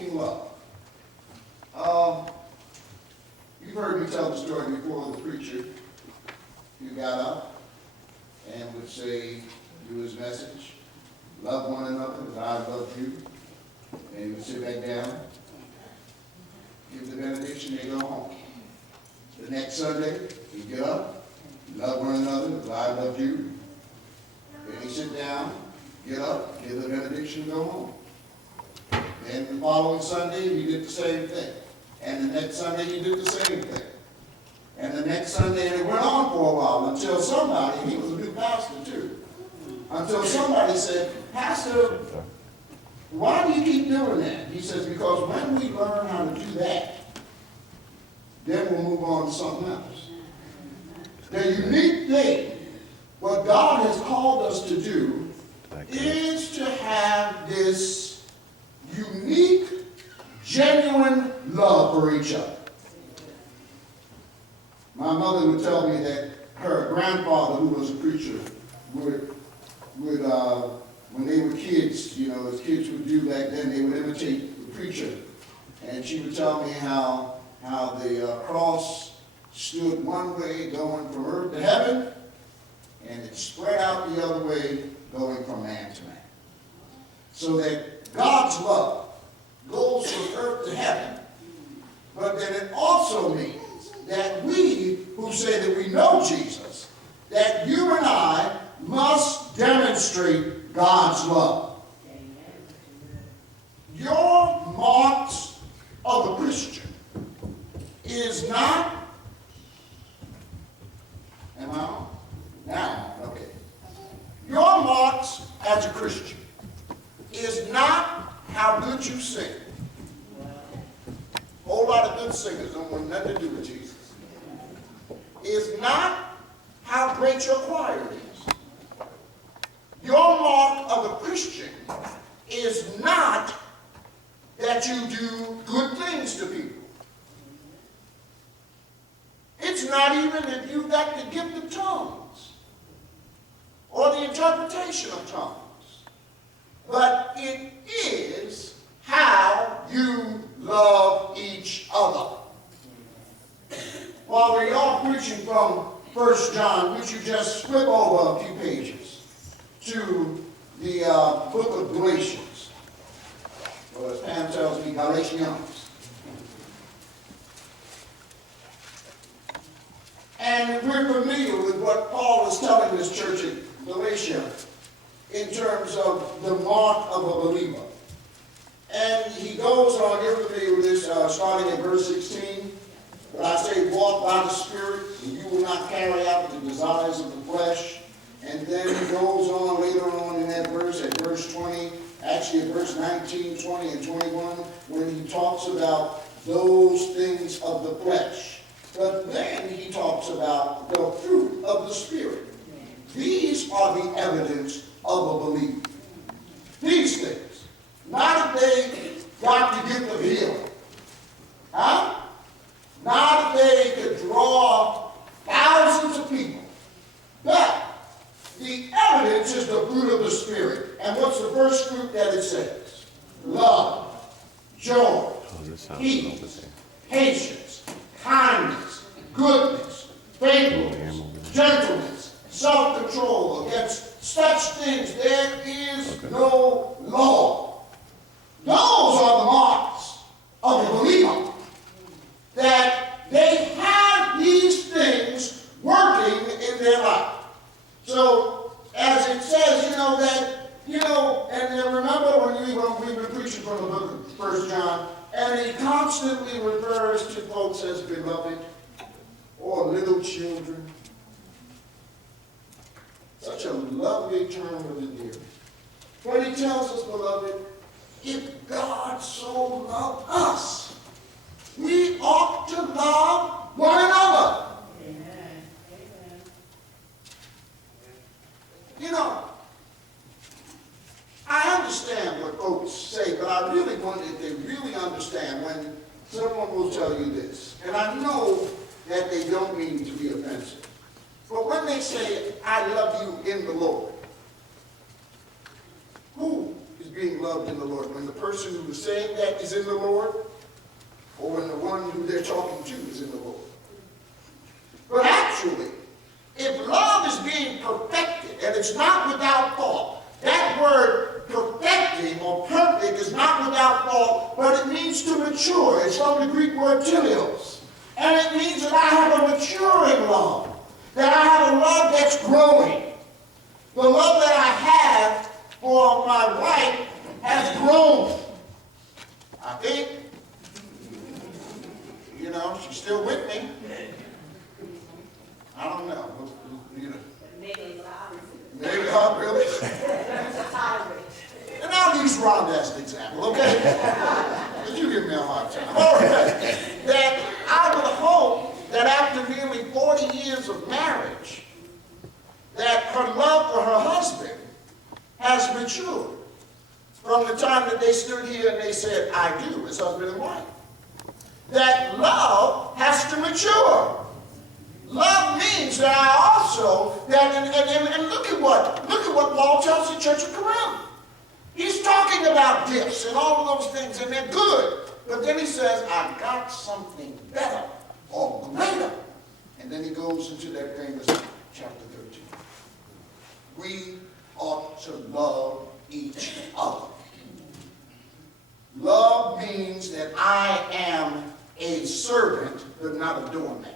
walking love. You've heard me tell the story before of the preacher who got up and would say, do his message, love one another as I love you. And he would sit back down, give the benediction, and go home. The next Sunday, he'd get up, love one another as I love you. Then he'd sit down, get up, give the benediction, and go home. And the following Sunday, he did the same thing. And the next Sunday, he did the same thing. And the next Sunday, and it went on for a while until somebody, he was a new pastor too, until somebody said, Pastor, why do you keep doing that? He says, because when we learn how to do that, then we'll move on to something else. The unique thing, what God has called us to do, is to have this unique, genuine love for each other. My mother would tell me that her grandfather, who was a preacher, would when they were kids, you know, as kids would do back then, they would imitate the preacher. And she would tell me how the cross stood one way going from earth to heaven, and it spread out the other way going from man to man. So that God's love goes from earth to heaven, but then it also means that we who say that we know Jesus, that you and I must demonstrate God's love. Your marks of a Christian is not, am I on? Now, okay. Your marks as a Christian is not how good you sing. A whole lot of good singers don't want nothing to do with Jesus. Is not how great your choir is. Your mark of a Christian is not that you do good things to people. It's not even if you've got the gift of tongues or the interpretation of tongues. But it is how you love each other. While we're all preaching from 1 John, would you just flip over a few pages to the book of Galatians, or as Pam tells me, Galatians. And we're familiar with what Paul is telling this church in Galatia in terms of the mark of a believer. And he goes on, you're familiar with this, starting at verse 16. But I say, walk by the Spirit, and you will not carry out the desires of the flesh. And then he goes on later on in that verse, at verse 20, actually at verse 19, 20, and 21, when he talks about those things of the flesh. But then he talks about the fruit of the Spirit. These are the evidence of a believer. These things. Not if they got the gift of healing. Huh? Not if they could draw thousands of people. But the evidence is the fruit of the Spirit. And what's the first fruit that it says? Love, joy, peace, patience, kindness, goodness, faithfulness, gentleness, self-control. Against such things there is no law. Those are the marks of a believer. That they have these things working in their life. So, as it says, and then remember when we've been preaching from the book of 1 John, and he constantly refers to folks as beloved or little children. Such a lovely term of endearment. But he tells us, beloved, if God so loved us, we ought to love one another. Amen. Amen. You know, I understand what folks say, but I really wonder if they really understand when someone will tell you this. And I know that they don't mean to be offensive. But when they say, I love you in the Lord, who is being loved in the Lord? When the person who is saying that is in the Lord, or when the one who they're talking to is in the Lord? But actually, if love is being perfected, and it's not without fault, that word perfecting or perfect is not without fault, but it means to mature. It's from the Greek word teleos. And it means that I have a maturing love, that I have a love that's growing. The love that I have for my wife has grown. I think, she's still with me. I don't know. Maybe not really. And I'll use Rhonda as an example, okay? But you give me a hard time. All right. That I would hope that after nearly 40 years of marriage, that her love for her husband has matured from the time that they stood here and they said, I do, as husband and wife. That love has to mature. Love means that I also, and look at what Paul tells the church of Corinth. He's talking about gifts and all of those things, and they're good. But then he says, I've got something better or greater. And then he goes into that famous chapter 13. We ought to love each other. Love means that I am a servant, but not a doormat.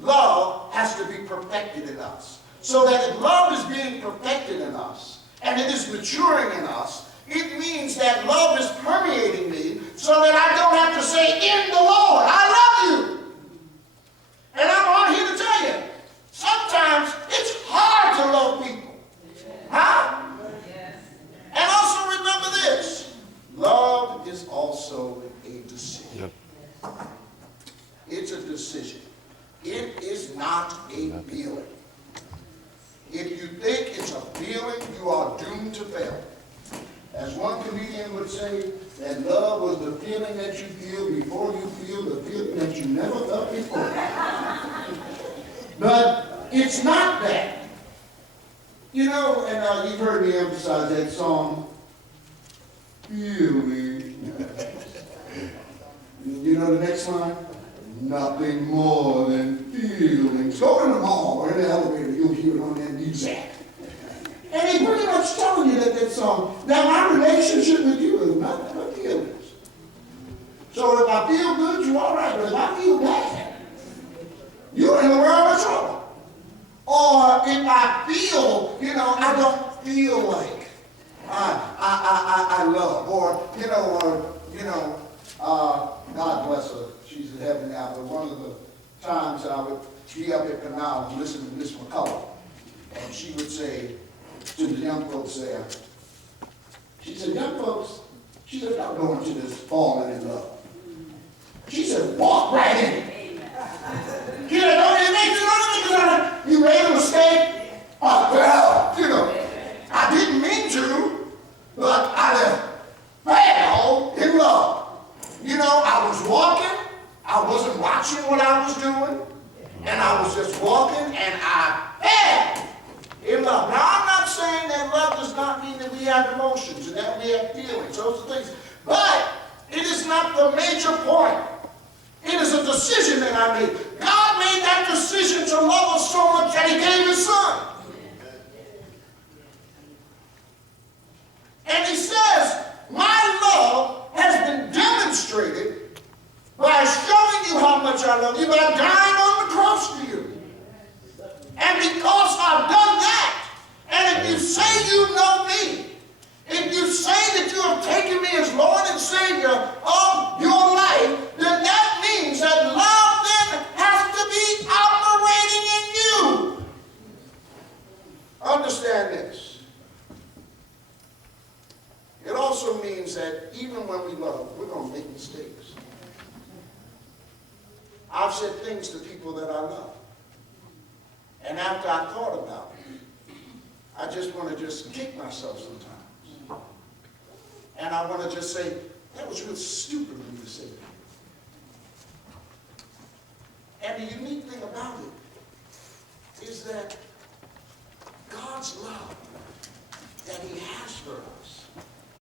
Love has to be perfected in us. So that if love is being perfected in us, and it is maturing in us, it means that love is permeating me so that I don't have to say, in the Lord, I love you. And I'm on here to tell you, sometimes it's hard to love people. Huh? And also remember this, love is also a decision. It's a decision. It is not a feeling. If you think it's a feeling, you are doomed to fail. As one comedian would say, that love was the feeling that you feel before you feel the feeling that you never felt before. But it's not that. And you've heard me emphasize that song, Feel Me. You know the next line? Nothing more than feelings. Go in the mall or in the elevator, you'll hear it on that music. And he's pretty much telling you that song, that my relationship with you is nothing but feelings. So if I feel good, you're all right. But if I feel bad, you're in the world of trouble. Or if I feel, I don't feel like I love. Or, God bless her. She's in heaven now. But one of the times I would be up at Canal and listen to Miss McCullough. And she would say to the young folks there, she said, young folks, she said, don't go into this falling in love. She said, walk right in it. She said, you made a mistake? Oh, well, I didn't mean to, but I fell in love. I was walking, I wasn't watching what I was doing, and I was just walking, and I fell in love. Now, I'm not saying that love does not mean that we have emotions and that we have feelings, those are things, but it is not the major point. It is a decision that I made. God made that decision to love us so much that he gave his son. And he says, my love has been demonstrated by showing you how much I love you, by dying on the cross for you. And because I've done that, and if you say you know me, if you say that you have taken me as Lord and Savior of your life, then that means that love then has to be operating in you. Understand this. It also means that even when we love, we're going to make mistakes. I've said things to people that I love. And after I thought about it, I just want to just kick myself sometimes. And I want to just say, that was real stupid of me to say that. And the unique thing about it is that God's love that he has for us